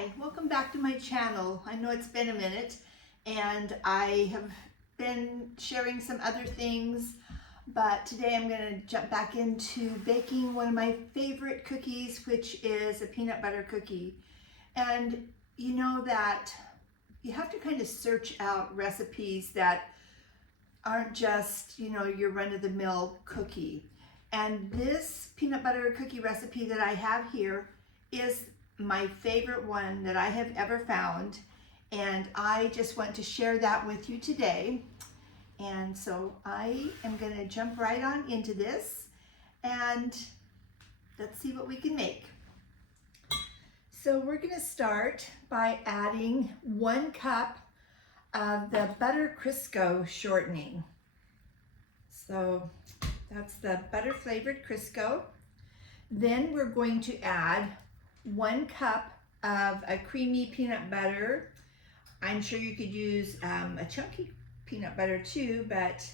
Hi, welcome back to my channel. I know it's been a minute and I have been sharing some other things, but today I'm going to jump back into baking one of my favorite cookies, which is a peanut butter cookie. And you know that you have to kind of search out recipes that aren't just, your run-of-the-mill cookie. And this peanut butter cookie recipe that I have here is my favorite one that I have ever found, and I just want to share that with you today. And so I am going to jump right on into this and let's see what we can make. So we're going to start by adding 1 cup of the butter Crisco shortening. So that's the butter flavored Crisco. Then we're going to add 1 cup of a creamy peanut butter. I'm sure you could use a chunky peanut butter too, but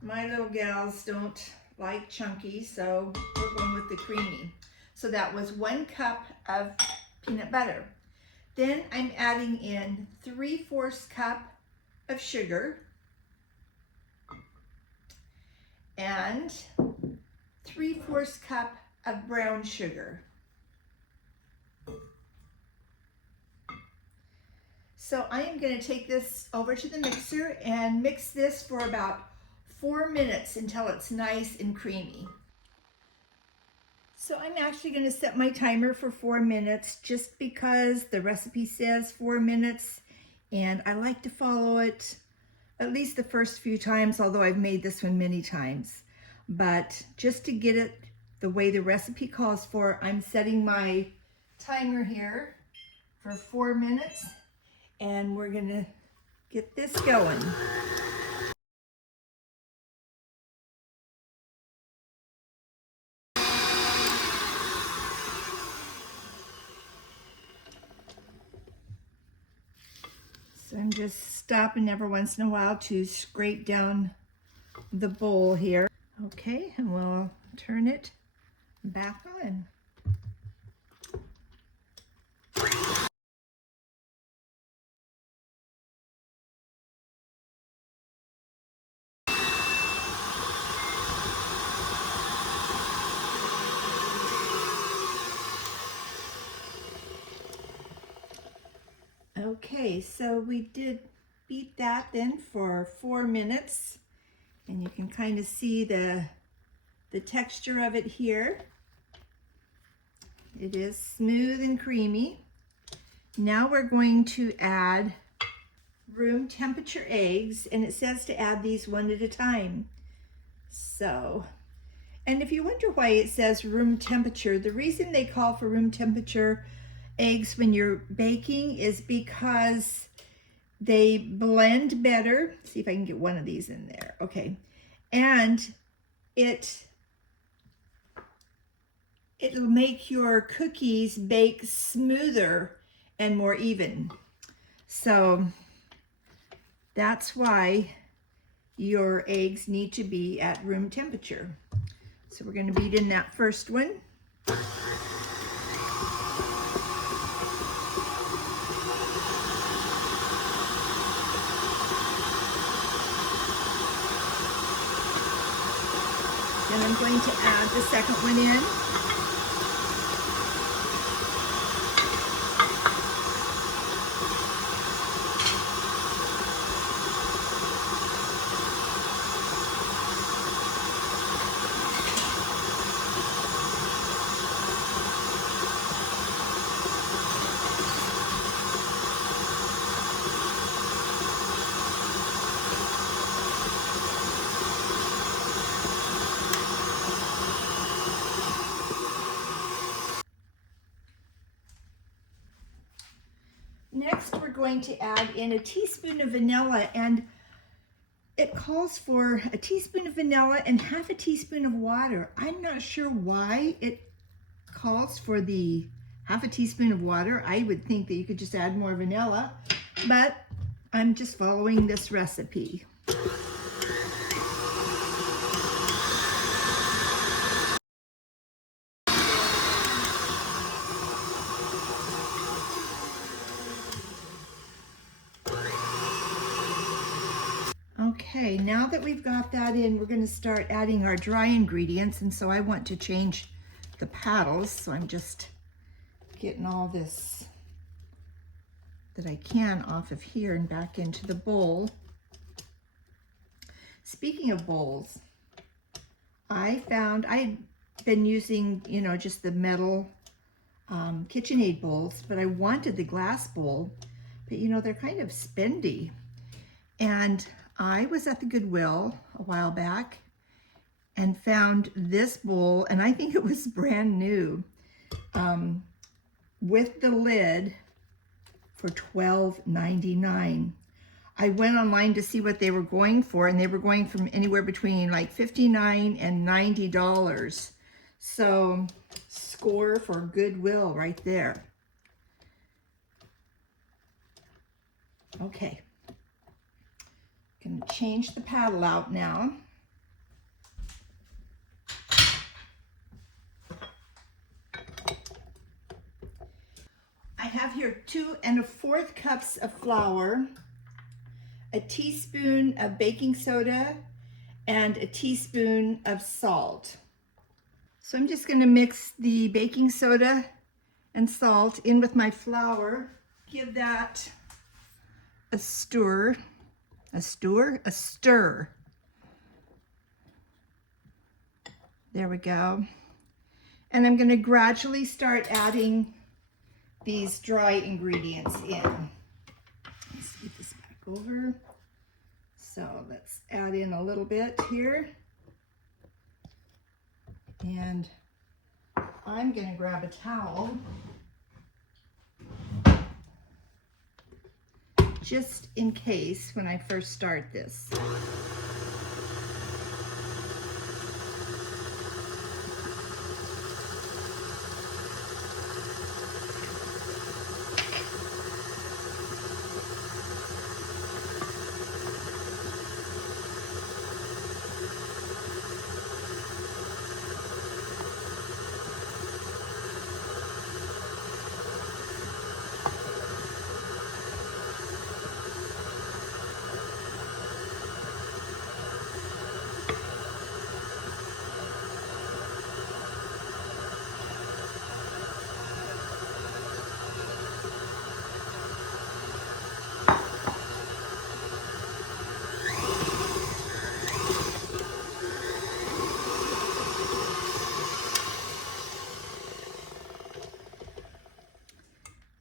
my little gals don't like chunky, so we're going with the creamy. So that was 1 cup of peanut butter. Then I'm adding in 3/4 cup of sugar and 3/4 cup of brown sugar. So I am going to take this over to the mixer and mix this for about 4 minutes until it's nice and creamy. So I'm actually going to set my timer for 4 minutes just because the recipe says 4 minutes and I like to follow it at least the first few times, although I've made this one many times. But just to get it the way the recipe calls for, I'm setting my timer here for 4 minutes. And we're going to get this going. So I'm just stopping every once in a while to scrape down the bowl here. Okay, and we'll turn it back on. Okay, so we did beat that then for 4 minutes, and you can kind of see the texture of it here. It is smooth and creamy. Now we're going to add room temperature eggs, and it says to add these 1 at a time. So, and if you wonder why it says room temperature, the reason they call for room temperature eggs when you're baking is because they blend better. Let's see if I can get one of these in there. Okay. And it'll make your cookies bake smoother and more even. So that's why your eggs need to be at room temperature. So we're going to beat in that first one. Then I'm going to add the second one in. Next, we're going to add in a teaspoon of vanilla, and it calls for a teaspoon of vanilla and 1/2 teaspoon of water. I'm not sure why it calls for the 1/2 teaspoon of water. I would think that you could just add more vanilla, but I'm just following this recipe. now that we've got that in, we're going to start adding our dry ingredients. And so I want to change the paddles. So I'm just getting all this that I can off of here and back into the bowl. Speaking of bowls, I found I'd been using, you know, just the metal KitchenAid bowls, but I wanted the glass bowl, but you know, they're kind of spendy. And I was at the Goodwill a while back and found this bowl, and I think it was brand new, with the lid for $12.99. I went online to see what they were going for, and they were going from anywhere between like $59 and $90. So score for Goodwill right there. Okay, gonna change the paddle out now. I have here 2 1/4 cups of flour, a teaspoon of baking soda, and a teaspoon of salt. So I'm just going to mix the baking soda and salt in with my flour. Give that a stir. A stir. There we go. And I'm going to gradually start adding these dry ingredients in. Let's get this back over. So let's add in a little bit here. And I'm going to grab a towel just in case when I first start this.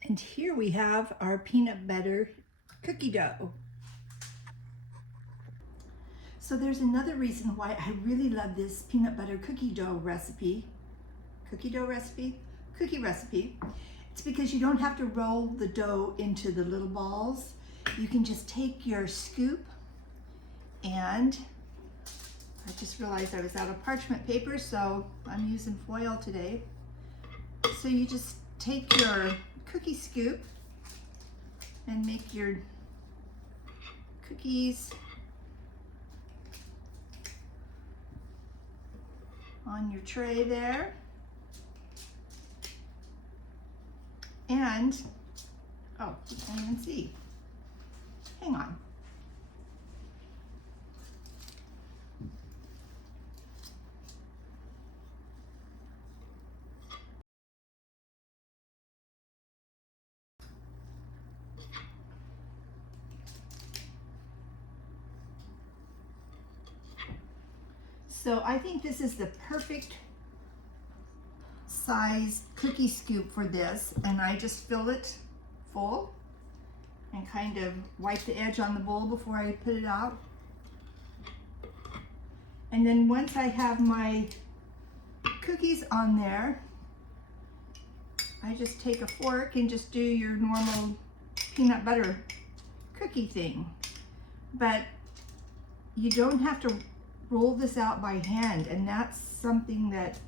And here we have our peanut butter cookie dough. So there's another reason why I really love this peanut butter cookie recipe. It's because you don't have to roll the dough into the little balls. You can just take your scoop, and I just realized I was out of parchment paper, so I'm using foil today. So you just take your cookie scoop and make your cookies on your tray there. And, oh, you can't even see. Hang on. So I think this is the perfect size cookie scoop for this, and I just fill it full and kind of wipe the edge on the bowl before I put it out. And then once I have my cookies on there, I just take a fork and just do your normal peanut butter cookie thing. But you don't have to roll this out by hand, and that's something that,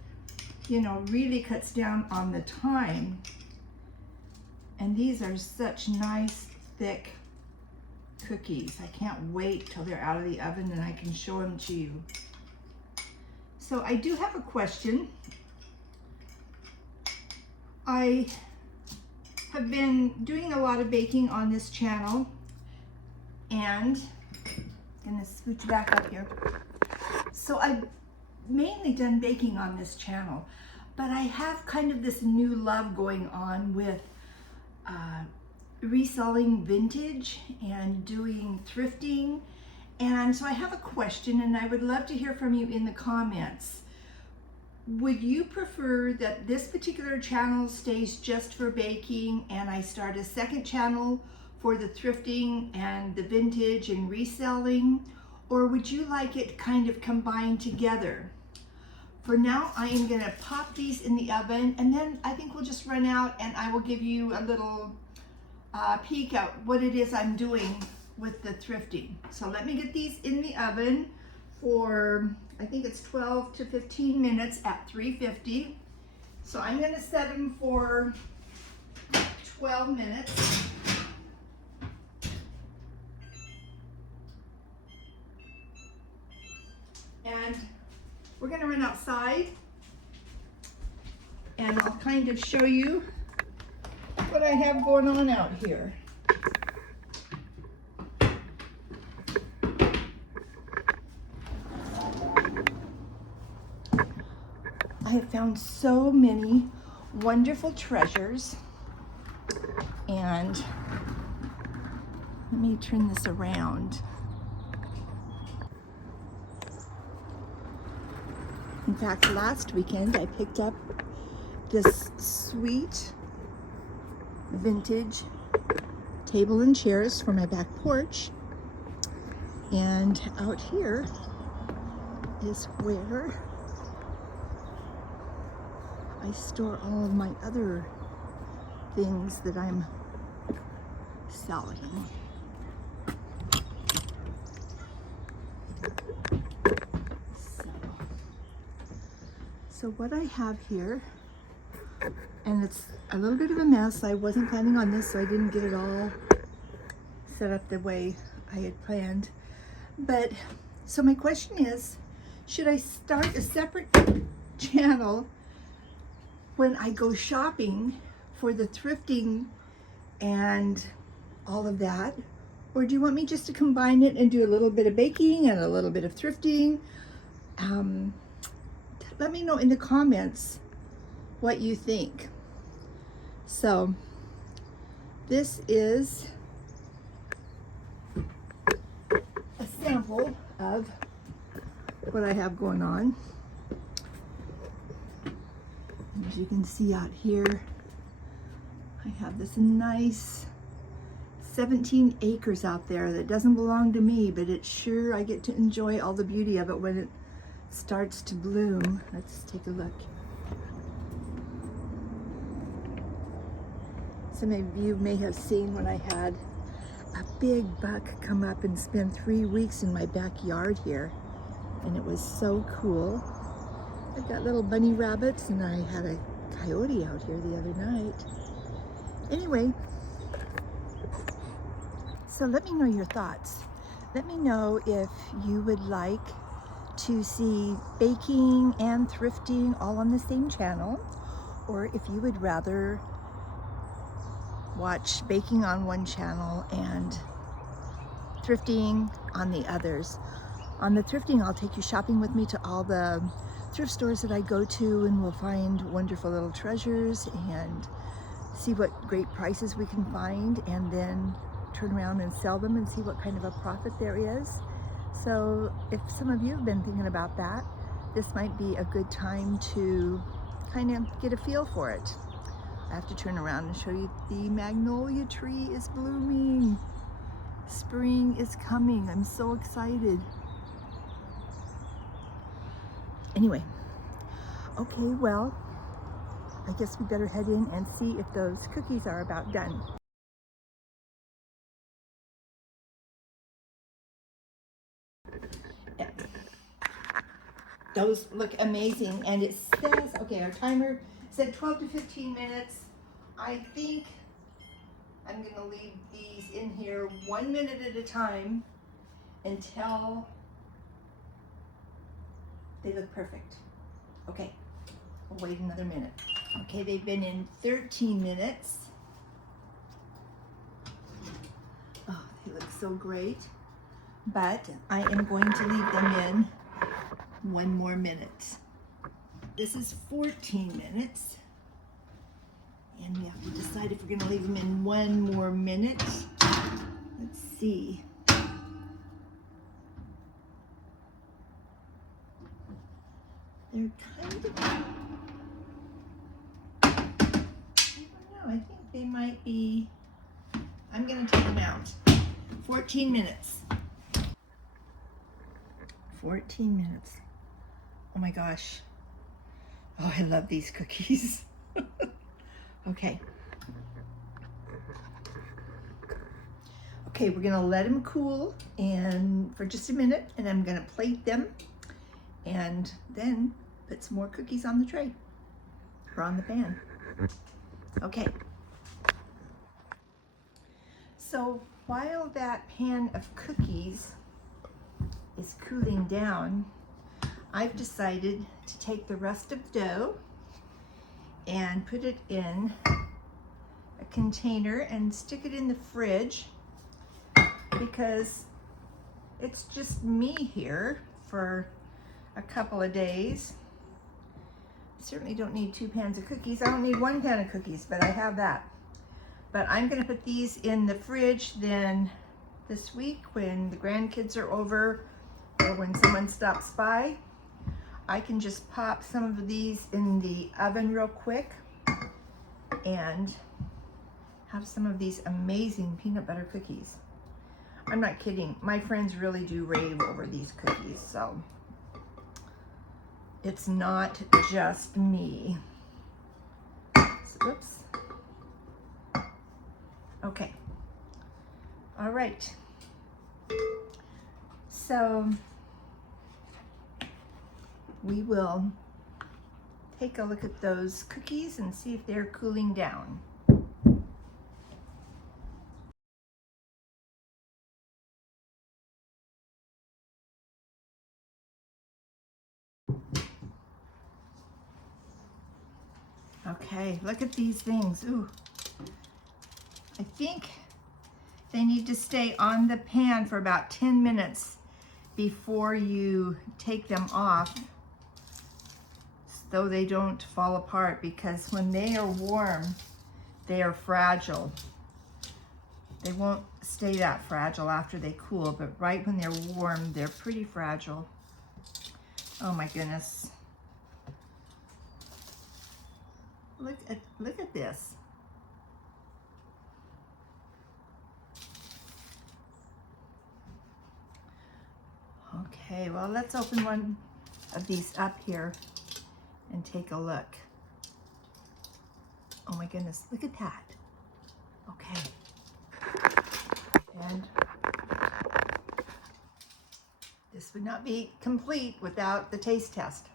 you know, really cuts down on the time. And these are such nice thick cookies. I can't wait till they're out of the oven and I can show them to you. So I do have a question. I have been doing a lot of baking on this channel, and Gonna scooch back up here. So I've mainly done baking on this channel, but I have kind of this new love going on with reselling vintage and doing thrifting. And so I have a question, and I would love to hear from you in the comments. Would you prefer that this particular channel stays just for baking and I start a second channel for the thrifting and the vintage and reselling? Or would you like it kind of combined together? For now, I am gonna pop these in the oven, and then I think we'll just run out and I will give you a little peek at what it is I'm doing with the thrifting. So let me get these in the oven for, I think it's 12 to 15 minutes at 350. So I'm gonna set them for 12 minutes. And we're gonna run outside and I'll kind of show you what I have going on out here. I have found so many wonderful treasures, and let me turn this around. In fact, last weekend I picked up this sweet vintage table and chairs for my back porch, and out here is where I store all of my other things that I'm selling. So what I have here, and it's a little bit of a mess. I wasn't planning on this, so I didn't get it all set up the way I had planned. But so my question is, should I start a separate channel when I go shopping for the thrifting and all of that? Or do you want me just to combine it and do a little bit of baking and a little bit of thrifting? Let me know in the comments what you think. So this is a sample of what I have going on. As you can see out here, I have this nice 17 acres out there that doesn't belong to me, but it's sure I get to enjoy all the beauty of it when it starts to bloom. Let's take a look. Some of you may have seen when I had a big buck come up and spend 3 weeks in my backyard here, and it was so cool. I've got little bunny rabbits, and I had a coyote out here the other night. Anyway, so let me know your thoughts. Let me know if you would like to see baking and thrifting all on the same channel, or if you would rather watch baking on one channel and thrifting on the others. On the thrifting, I'll take you shopping with me to all the thrift stores that I go to, and we'll find wonderful little treasures and see what great prices we can find, and then turn around and sell them and see what kind of a profit there is. So if some of you have been thinking about that, this might be a good time to kind of get a feel for it. I have to turn around and show you the magnolia tree is blooming. Spring is coming. I'm so excited. Anyway, okay, well, I guess we better head in and see if those cookies are about done. Yeah. Those look amazing, and it says, okay, our timer said 12 to 15 minutes. I think I'm gonna leave these in here 1 minute at a time until they look perfect. Okay, we'll wait another minute. Okay, they've been in 13 minutes. Oh, they look so great. but I am going to leave them in 1 more minute. This is 14 minutes. And we have to decide if we're going to leave them in 1 more minute. Let's see. They're kind of, I don't know, I think they might be, I'm going to take them out. 14 minutes. 14 minutes. Oh my gosh. Oh, I love these cookies. Okay. Okay, we're gonna let them cool and for just a minute, and I'm gonna plate them and then put some more cookies on the tray or on the pan. Okay. So while that pan of cookies is cooling down, I've decided to take the rest of the dough and put it in a container and stick it in the fridge because it's just me here for a couple of days. I certainly don't need 2 pans of cookies. I don't need 1 pan of cookies, but I have that. But I'm gonna put these in the fridge then this week when the grandkids are over or when someone stops by. I can just pop some of these in the oven real quick and have some of these amazing peanut butter cookies. I'm not kidding. My friends really do rave over these cookies, so it's not just me. So, oops. Okay. All right. So we will take a look at those cookies and see if they're cooling down. Okay, look at these things. Ooh. I think they need to stay on the pan for about 10 minutes before you take them off, so they don't fall apart, because when they are warm, they are fragile. They won't stay that fragile after they cool, but right when they're warm, they're pretty fragile. Oh my goodness. Look at this. Okay, well, let's open one of these up here and take a look. Oh my goodness, look at that. Okay. And this would not be complete without the taste test.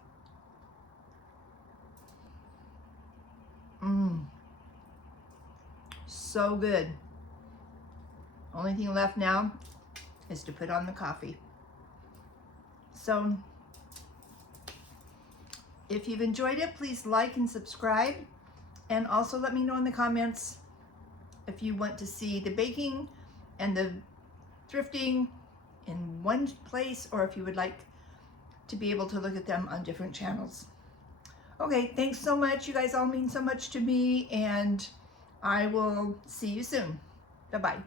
So good. Only thing left now is to put on the coffee. So if you've enjoyed it, please like and subscribe, and also let me know in the comments if you want to see the baking and the thrifting in one place, or if you would like to be able to look at them on different channels. Okay, thanks so much. You guys all mean so much to me, and I will see you soon. Bye-bye.